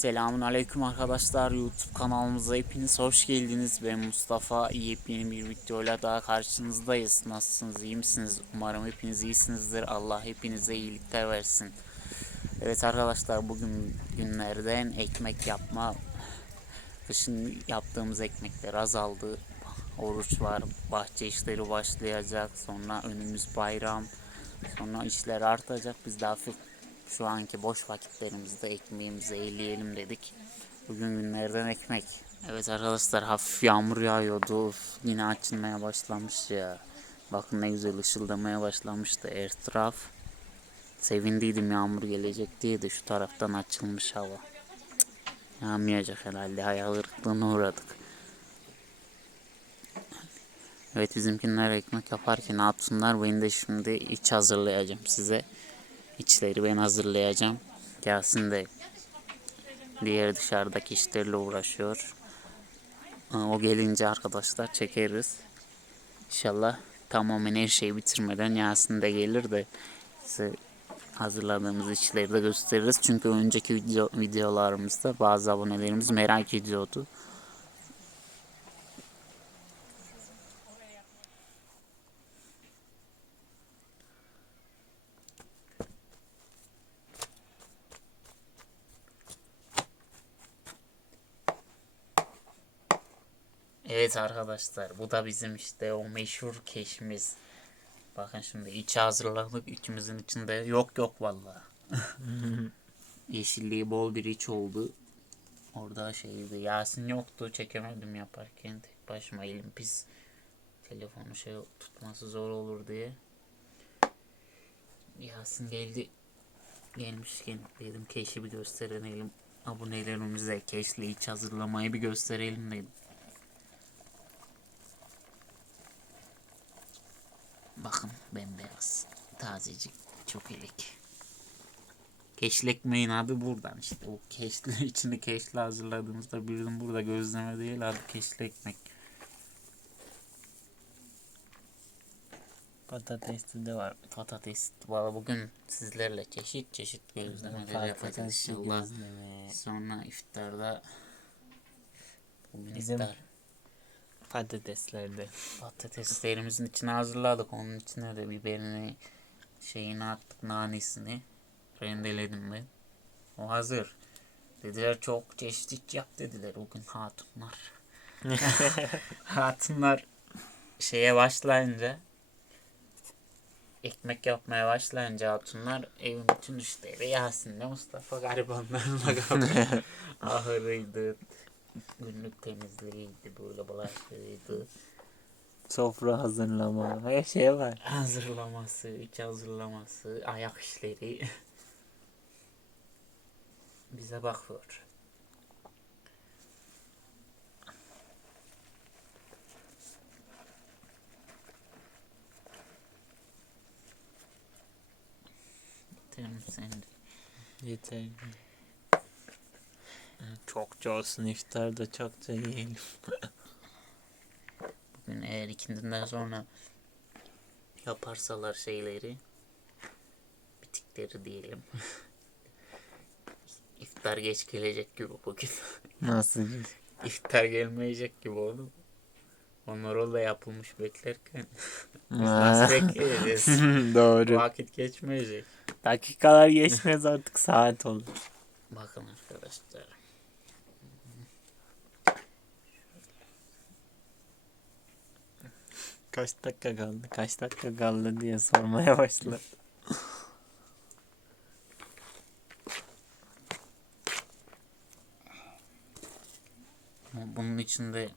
Selamun Aleyküm arkadaşlar YouTube kanalımıza hepiniz hoş geldiniz. Ben Mustafa. Yepyeni bir videoyla daha karşınızdayız. Nasılsınız? iyi misiniz? Umarım hepiniz iyisinizdir. Allah hepinize iyilikler versin. Evet arkadaşlar bugün günlerden ekmek yapma kışın yaptığımız ekmekler azaldı. Oruç var, bahçe işleri başlayacak. Sonra önümüz bayram. Sonra işler artacak. Biz de hafif şu anki boş vakitlerimizde ekmeğimizi eğleyelim dedik. Bugün günlerden ekmek. Evet arkadaşlar hafif yağmur yağıyordu. Uf, yine açılmaya başlamış ya. Bakın ne güzel ışıldamaya başlamıştı etraf. Sevindiydim yağmur gelecek diye de şu taraftan açılmış hava. Cık, Yağmayacak herhalde. Hayal kırıklığına uğradık. Evet bizimkiler ekmek yaparken ne yapsınlar? Ben de şimdi iç hazırlayacağım size. İçleri ben hazırlayacağım. Gelsin de diğer dışarıdaki işlerle uğraşıyor. Aa, O gelince arkadaşlar çekeriz. İnşallah tamamen her şeyi bitirmeden Yasin de gelir de size hazırladığımız içleri de gösteririz. Çünkü önceki video, videolarımızda bazı abonelerimiz merak ediyordu. Evet arkadaşlar bu da bizim işte o meşhur keşimiz. Bakın şimdi içi hazırladık ikimizin içinde yok yok vallahi. Yeşilliği bol bir iç oldu. Orada şeydi Yasin yoktu çekemedim yaparken tek başıma elim pis. Telefonu şey tutması zor olur diye. Yasin geldi gelmişken dedim keşi bir gösterelim. Abonelerimize keşli iç hazırlamayı bir gösterelim dedim. Bakın bembeyaz. Tazecik. Çok ilik. Keşli ekmeğin adı buradan işte. O keşli içini keşli hazırladığımızda birinin burada gözleme değil adı keşli ekmek. Patatesli de var. Patates. Valla bugün sizlerle çeşit çeşit gözlemeler yapacağız inşallah. gözleme. Sonra iftarda bugün Bizim- iftar Patateslerde. patateslerimizin içine hazırladık. Onun içine de biberini şeyini attık nanesini rendeledim ben. O hazır. Dediler çok çeşit yap dediler bugün hatunlar. hatunlar şeye başlayınca ekmek yapmaya başlayınca hatunlar evin bütün işleri Yasin'le Mustafa garibanlarla kaldı. Ahırıydı, günlük temizliğiydi, böyle bulaşığıydı. Sofra hazırlama. Her şey var. hazırlaması, iç hazırlaması, ayak işleri bize bakıyor. Tamam sen. Yeter. Çokça olsun iftarda çokça yiyelim. Bugün eğer ikindinden sonra yaparsalar şeyleri bitikleri diyelim. İftar geç gelecek gibi bugün. Nasıl? İftar gelmeyecek gibi oğlum. Onlar orada yapılmış beklerken nasıl bekleyeceğiz? Doğru. Vakit geçmeyecek. Dakikalar geçmez artık saat olur. Bakın arkadaşlar. Kaç dakika kaldı? Kaç dakika kaldı diye sormaya başladı. Bu- Bunun içinde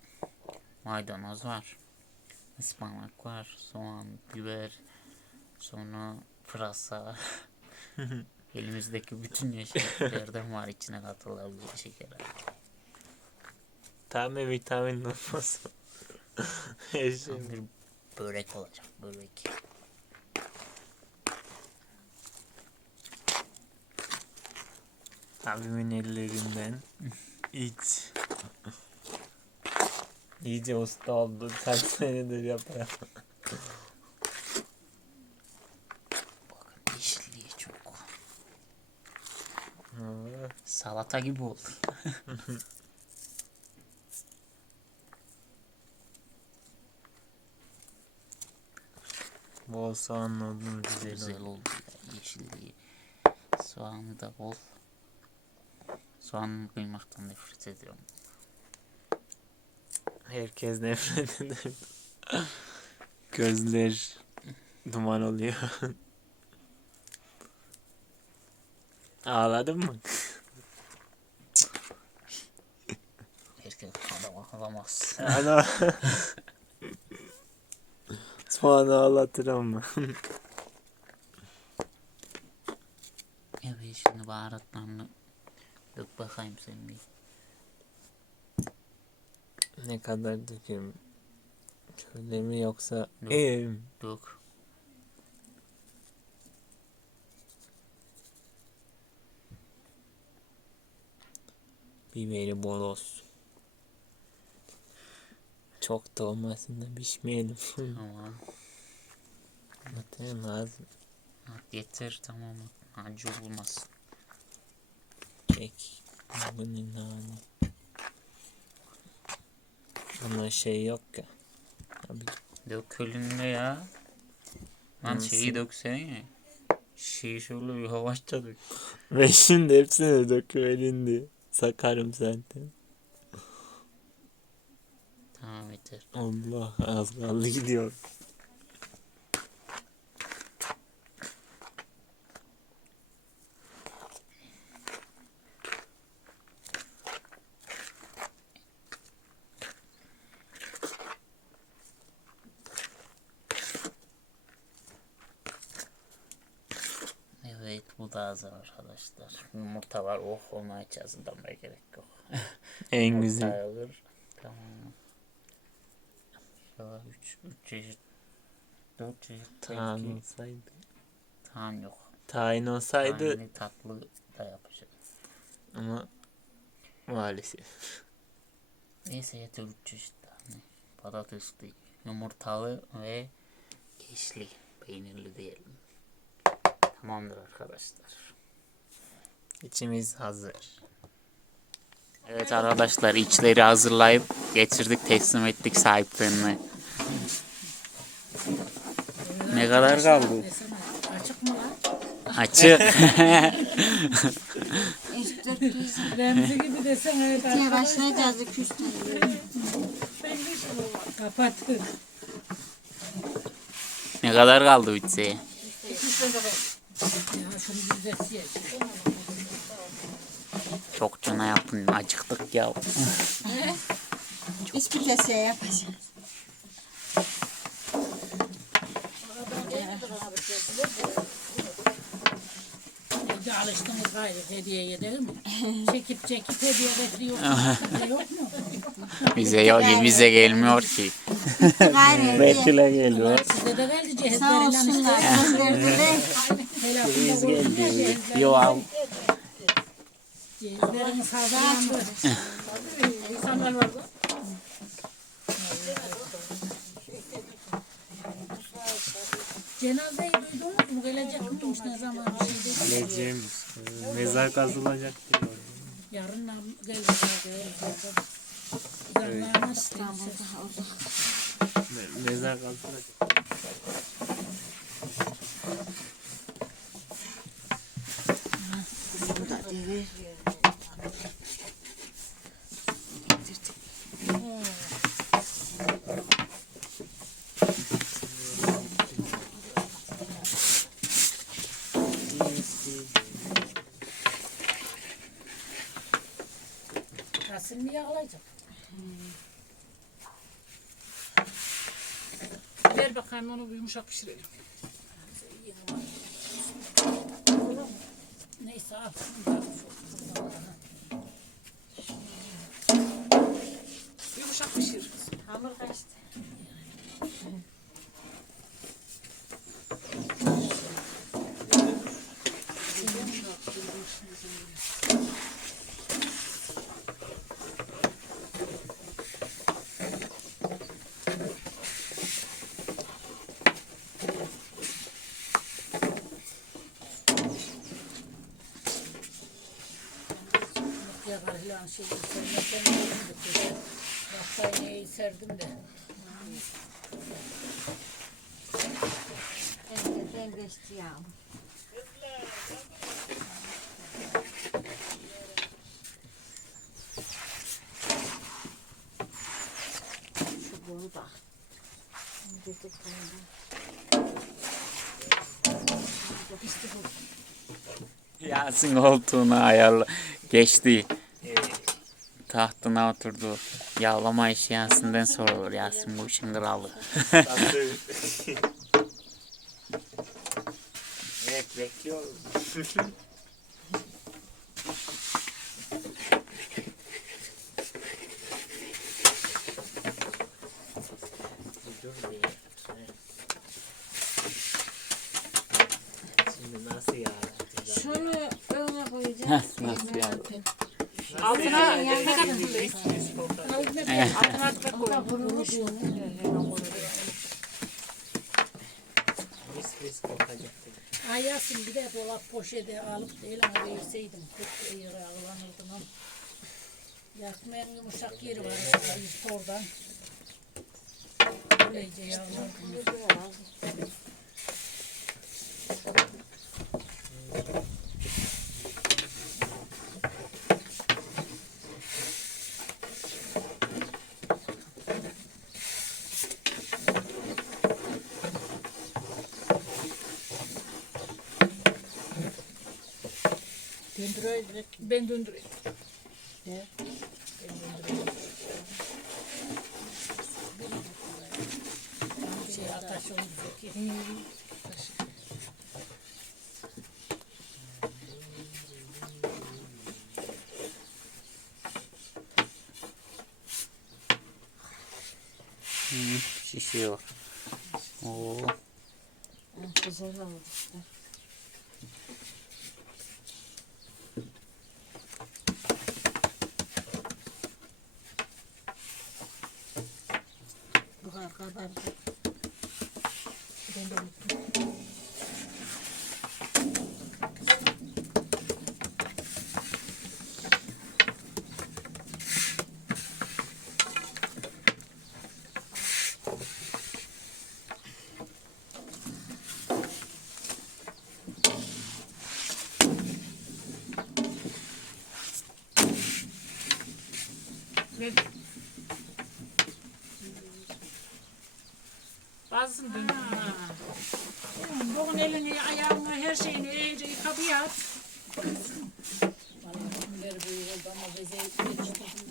maydanoz var. ıspanak var. Soğan, biber. Sonra pırasa. Elimizdeki bütün yeşilliklerden var içine katılabilir şeker. Tam bir vitamin olmasın. Bir börek olacak börek. Abimin ellerinden iç. İyice usta oldu. Kaç senedir yapıyor. Bakın yeşilliği çok. Salata gibi oldu. Bol soğanlı oldu mu güzel, Güzel oldu. oldu ya. Yeşilliği. Soğanı da bol. Soğanı kıymaktan nefret ediyorum. Herkes nefret eder. Gözler duman oluyor. Ağladın mı? Herkes adam ağlamaz. Ana. Soğanı ağlatır ama. Evet şimdi baharatlarını dök bakayım sen bir. ne kadar dökeyim? Şöyle mi yoksa? Yok. Ee, Dök. biberi bol olsun. Çok da olmasın da pişmeyelim. Tamam. Zaten lazım. Ha, Yeter tamam. Acı olmasın. Kek. Bu ne nane. Ama şey yok ya. Abi Dök önüne ya. Lan Nasıl? şeyi döksene. Şey şöyle yavaşça dök. Ve şimdi hepsini döküverin diye. Sakarım zaten. Tamam yeter. Allah az kaldı gidiyor. Evet bu da hazır arkadaşlar. Yumurta var. Oh ona hiç hazırlamaya gerek yok. En güzel. Olur. Tamam. Şöyle üç, üç çeşit. Dört çeşit. Tahin belki. olsaydı. Tahan yok. Tahin olsaydı Tahinli tatlı da yapacağım. ama maalesef. Neyse yeter üç çeşit tane. Patatesli, yumurtalı ve yeşilli, peynirli diyelim. Tamamdır arkadaşlar. İçimiz hazır. Evet arkadaşlar içleri hazırlayıp getirdik teslim ettik sahiplerine. Ne kadar kaldı? Açık mı lan? Açık. Remzi gibi desen evet Ya başlayacağız iki üç tane. kapat. ne kadar kaldı bitse? Ya şunu düzelteyim. Çok cana yapın acıktık ya. Hiçbir keseye yapacağız. Evde alıştınız gayrı hediyeye değil mi? Çekip çekip hediye bekliyor. Yok mu? Bize yok bize gelmiyor ki. Gayrı Betül'e geliyor. Size de geldi Sağ olsunlar. cihazlarıyla Gönderdiler. Telafında koydum ya cihazları. Yo al. Cihazlarımız hazırlandı. İnsanlar var mı? Cenazeyi duydunuz mu? Gelecek miymiş ne zaman. Geleceğim. Mezar kazılacak diyor. Yarın gelecek. Zanlarına İstanbul'da. Me- Mezar kazılacak. Burada deri. Kasım mı yağlayacak? Ver bakayım onu bir yumuşak pişirelim. Neyse al. Yumuşak pişir. Hamur kaçtı. Falan şey sermekten yedim. Battaniyeyi serdim de. Ben de ben de istiyorum. Şu boyu bak. Dedik koydu. İşte bu. Yasin koltuğuna ayarla. Geçti. Tahtına oturdu. Yağlama işi Yasin'den sorulur. Yasin bu işin kralı. evet bekliyorum. Şimdi nasıl yağlayacağız? Şunu öne koyacağız. Heh, nasıl yani? Altına Yani ne kadar o kokacak. Ayasın bir de dolap poşeti alıp da elime verseydim. Çok iyi ağlanırdım ama. Yakmayan yumuşak yeri var. oradan. Böylece yağlardım. Döndüreyim. Ben döndüreyim. Ne? Ben döndüreyim. Şey ataş olacak ki. Hı, Şişiyor. Oo. Güzel oldu işte. Bu kadar kadar. Ben de unuttum. Bazısını döndüm. Bugün elini, ayağını, her şeyini iyice yıkadı ya. Vallahi günler boyu oldu ama bezeyi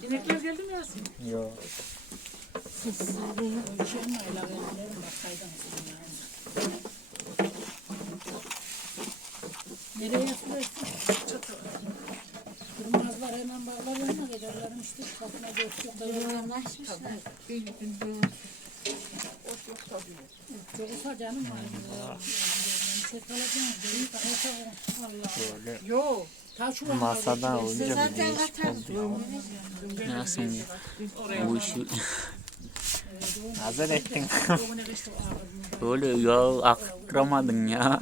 İnekler geldi mi Yasin? Yok. Nereye yapıyorsun? Çatı. Durmazlar hemen bağlarına giderler işte kapına götürüp Yoğunlaşmışlar. Çok ufak canım var. Çekalacağım. Büyük Allah. Yok. Masadan olunca bir Zaten değişik oldu. Yasin bu işi Hazır ettin. Böyle yağ aktaramadın ya.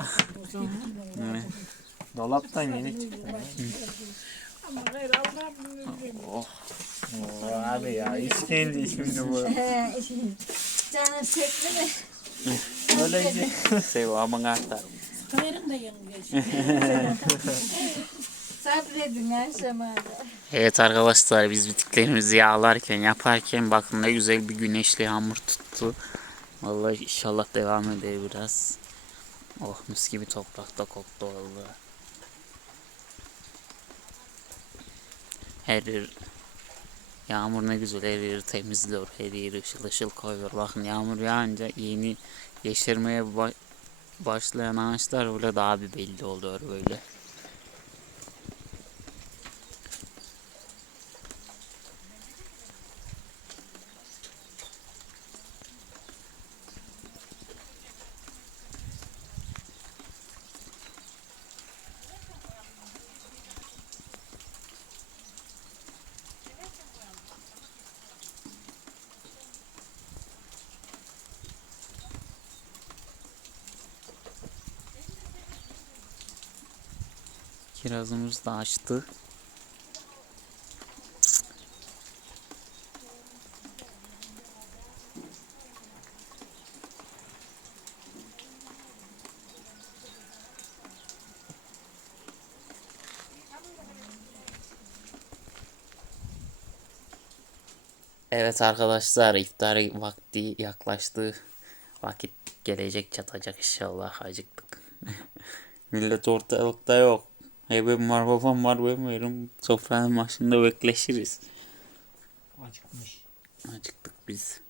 Dolaptan yeni çıktı. Ama hayır Allah'ım. Oo, abi ya işkence şimdi bu. Canım çekti mi? Böylece Sevamın artar. Verin de yengeç. Sabredin zamanda. Evet arkadaşlar biz bitiklerimizi yağlarken yaparken bakın ne güzel bir güneşli hamur tuttu. Vallahi inşallah devam eder biraz. Oh mis gibi toprakta koktu vallahi. Her yer yağmur ne güzel her yeri temizliyor. Her yeri ışıl ışıl koyuyor. Bakın yağmur yağınca yeni yeşermeye ba- başlayan ağaçlar böyle daha bir belli oluyor böyle. Kirazımız da açtı. Evet arkadaşlar iftar vakti yaklaştı. Vakit gelecek çatacak inşallah acıktık. Millet ortalıkta yok. Ebem var babam var ben varım. Sofranın başında bekleşiriz. Acıkmış. Acıktık biz.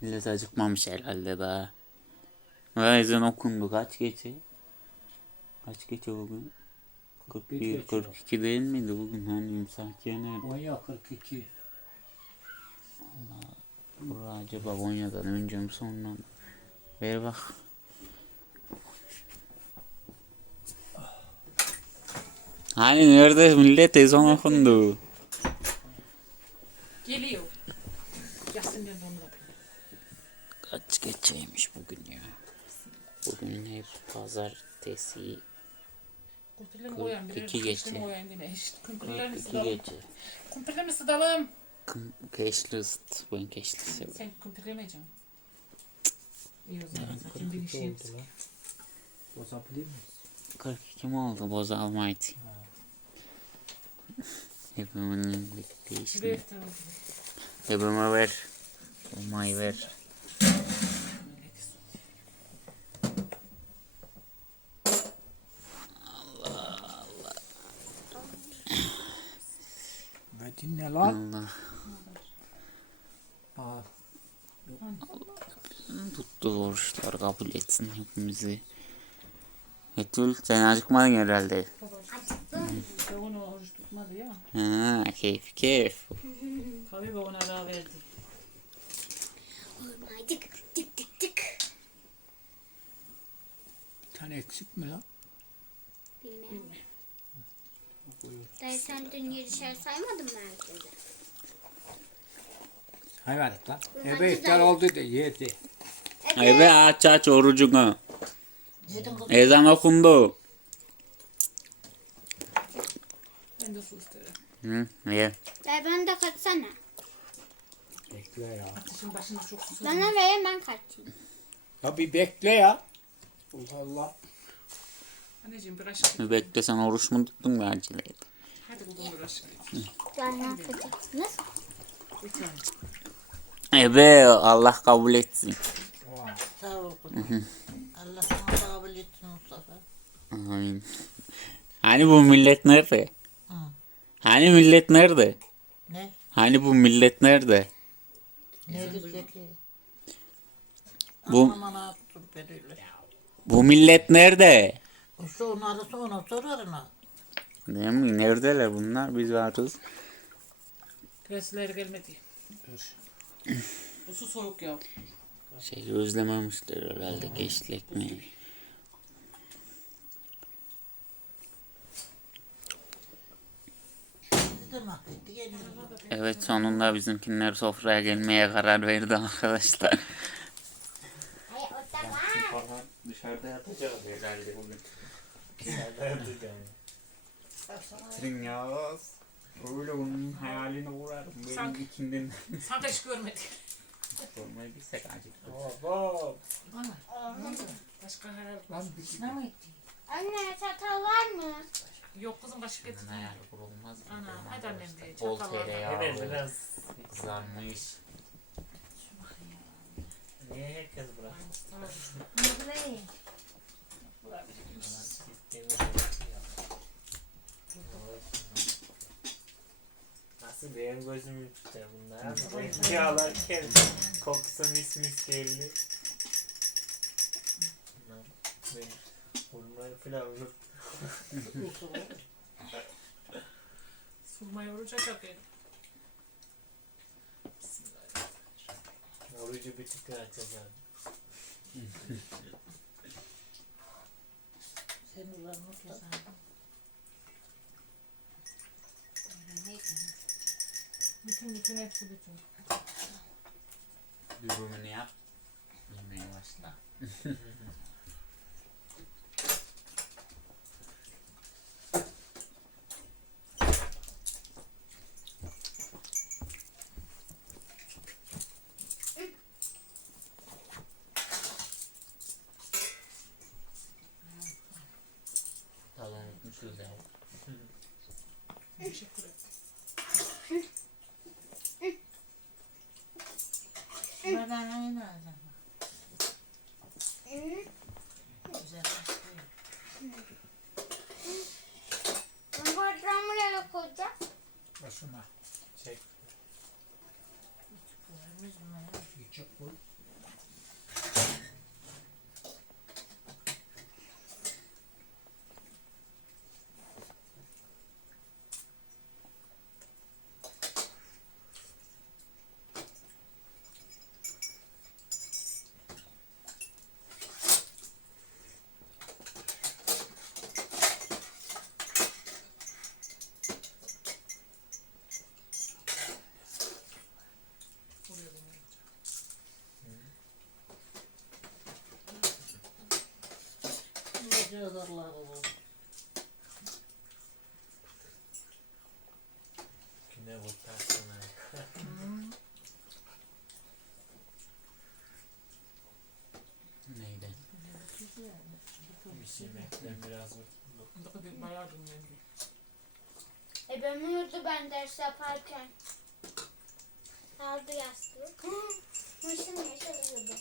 Millet acıkmamış herhalde daha. Ezan okundu kaç gece? Kaç gece bugün? 41, 42 değil miydi bugün? Hani imsakiye nerede? Konya 42. Bura acaba Konya'dan önce mi sonra mı? Ver bak. Hani nerede millet ezan okundu? Geliyor. Yasin'den de onu. Kaç geçeymiş bugün ya? Bugün hep pazartesi Kumpirle mi koyan? Birer 42 kumpirle geçti. mi koyan yine? İşte Kumpirle mi 42 sıdalım? gece. Kumpirle mi sıdalım? Kım, keşli ısıt. Ben keşli. Sen kumpirlemeyeceksin. İyi o zaman. Zaten bir işim. Bozabilir miyiz? 42 mi oldu? Bozalmaydı. Birlikte Bir işini. iftar oldu. Hepime ver. Olmayı ver. Ne dinle lan? Allah Aa, tuttu oruçlar kabul etsin hepimizi. Betül sen acıkmadın herhalde. Oruç tutmadı ya. Ha, keyif keyif. Tabii babam ara verdi. Tık tık tık tık. bir tane eksik mi lan? Bilmiyorum. Dayı sen dün yedişer saymadın mı herkese? Hayvanat lan. Ebe iftar oldu da yedi. Ebe aç aç orucunu. Ezan okundu. Ben de su isterim. Hı, ye. Dayı bana da katsana. Bekle ya. Ateşin başında çok susuz. Bana verin ben kaçayım. Ya bir bekle ya. Allah Allah. Anneciğim bir aşk. Bir bekle sen oruç mu tuttun vercileri? Hadi buldum bir aşk. Daha ne yapacaksınız? Bir tane. Ebe Allah kabul etsin. Sağ ol. Allah sana kabul etsin Mustafa. Amin. Hani bu millet nerede? Hani millet nerede? Ne? Hani bu millet nerede? Ne ki? Bu bu millet nerede? İşte onları sonra sorarım ha. Değil mi? Neredeler bunlar? Biz varız. Prensler gelmedi. Bu su soğuk ya. Şey özlememişler herhalde geçli ekmeği. De mahvetti. Evet sonunda bizimkinler sofraya gelmeye karar verdi arkadaşlar. Var. Dışarıda yatacağız herhalde bugün. Dışarıda. Trinyalas. Öyle onun hayaline uğrarım. Benim Sanki- içinden Sanki hiç görmedi. sormayı bilsek acık. Baba. Başka mi etti? Anne çatal var mı? Yok kızım kaşık Bunun getir. hayali kurulmaz mı? Ana hadi annem de. Bol Çatal var. tereyağı. Kızarmış. Niye herkes bırak? Burayı. Nasıl benim gözümü tutar bunlar? Ben yağlarken kokusu mis mis geldi. Bunlar hurmayı falan unuttum. Sulmayı vuracak ya. Orucu bir tık açacağım. Sen ulan Mustafa. Bütün bütün hepsi bütün. Dürümünü yap. Yemeye başla. José. Deixa por aqui. Vai dar nada. Odarlar olur. Güne kurtarsın ha. Neydi? Bir yemekten biraz kurtulduk. E ben uyurdu ben ders yaparken. Aldı yastığı.Mışım yaşa uyudu.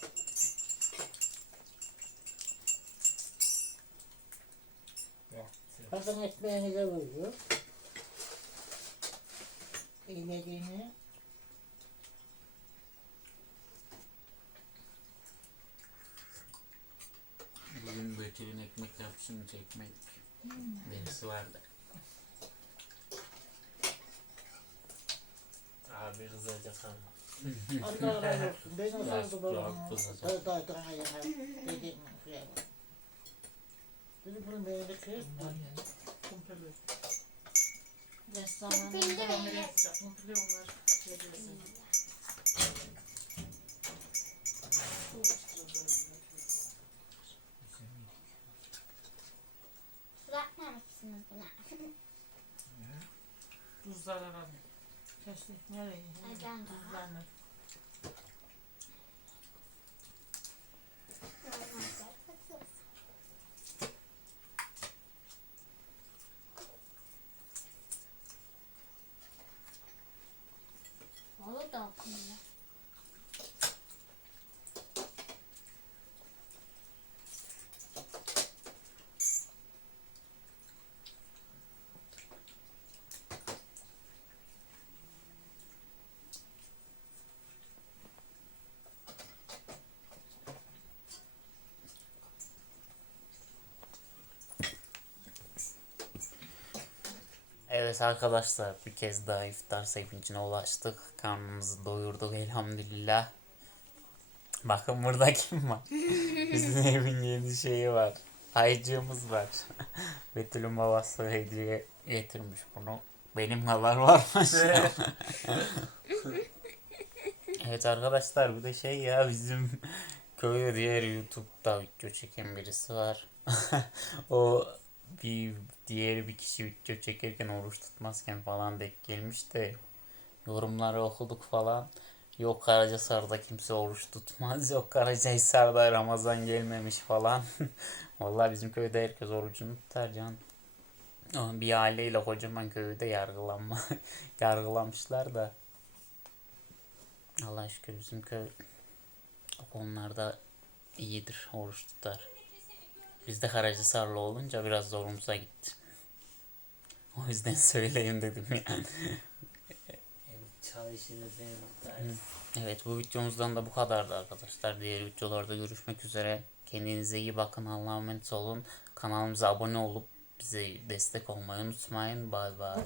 Kadın ekmeğini de vuruyor. Eylediğini. Bugün Betül'ün ekmek yapışını çekmek dersi vardı. Abi kızacak ama. Allah razı olsun. Beni sordu Yok, babamı. kızacak. Tadı taydına yener. Dedim. Şey var. Dedim bunu böyle kıyır. Kumpirli. Destanlarını Kumpirli devam mi? edecek. Kumpirli onlar. Diyorsun. Bırakmamışsınız buna. Tuzlar aranıyor. Kestik. Nereye? Neden? Tuzlarını. Olur da okumaya. Evet arkadaşlar bir kez daha iftar sevincine ulaştık. Karnımızı doyurduk elhamdülillah. Bakın burada kim var? Bizim evin yeni şeyi var. Ayıcığımız var. Betül'ün babası hediye getirmiş bunu. Benim kadar varmış. evet arkadaşlar bir de şey ya bizim köyde diğer YouTube'da video çeken birisi var. o bir diğer bir kişi video çekerken oruç tutmazken falan denk gelmiş de yorumları okuduk falan. Yok Karacahisar'da kimse oruç tutmaz. Yok Karacahisar'da Ramazan gelmemiş falan. Vallahi bizim köyde herkes orucunu tutar can. Bir aileyle kocaman köyde yargılanma yargılamışlar da. Allah şükür bizim köy o konularda iyidir, oruç tutar. Biz de Karacahisarlı olunca biraz zorumuza gitti. O yüzden söyleyeyim dedim yani. Evet bu videomuzdan da bu kadardı arkadaşlar. Diğer videolarda görüşmek üzere. Kendinize iyi bakın. Allah'a emanet olun. Kanalımıza abone olup bize destek olmayı unutmayın. Bay bay.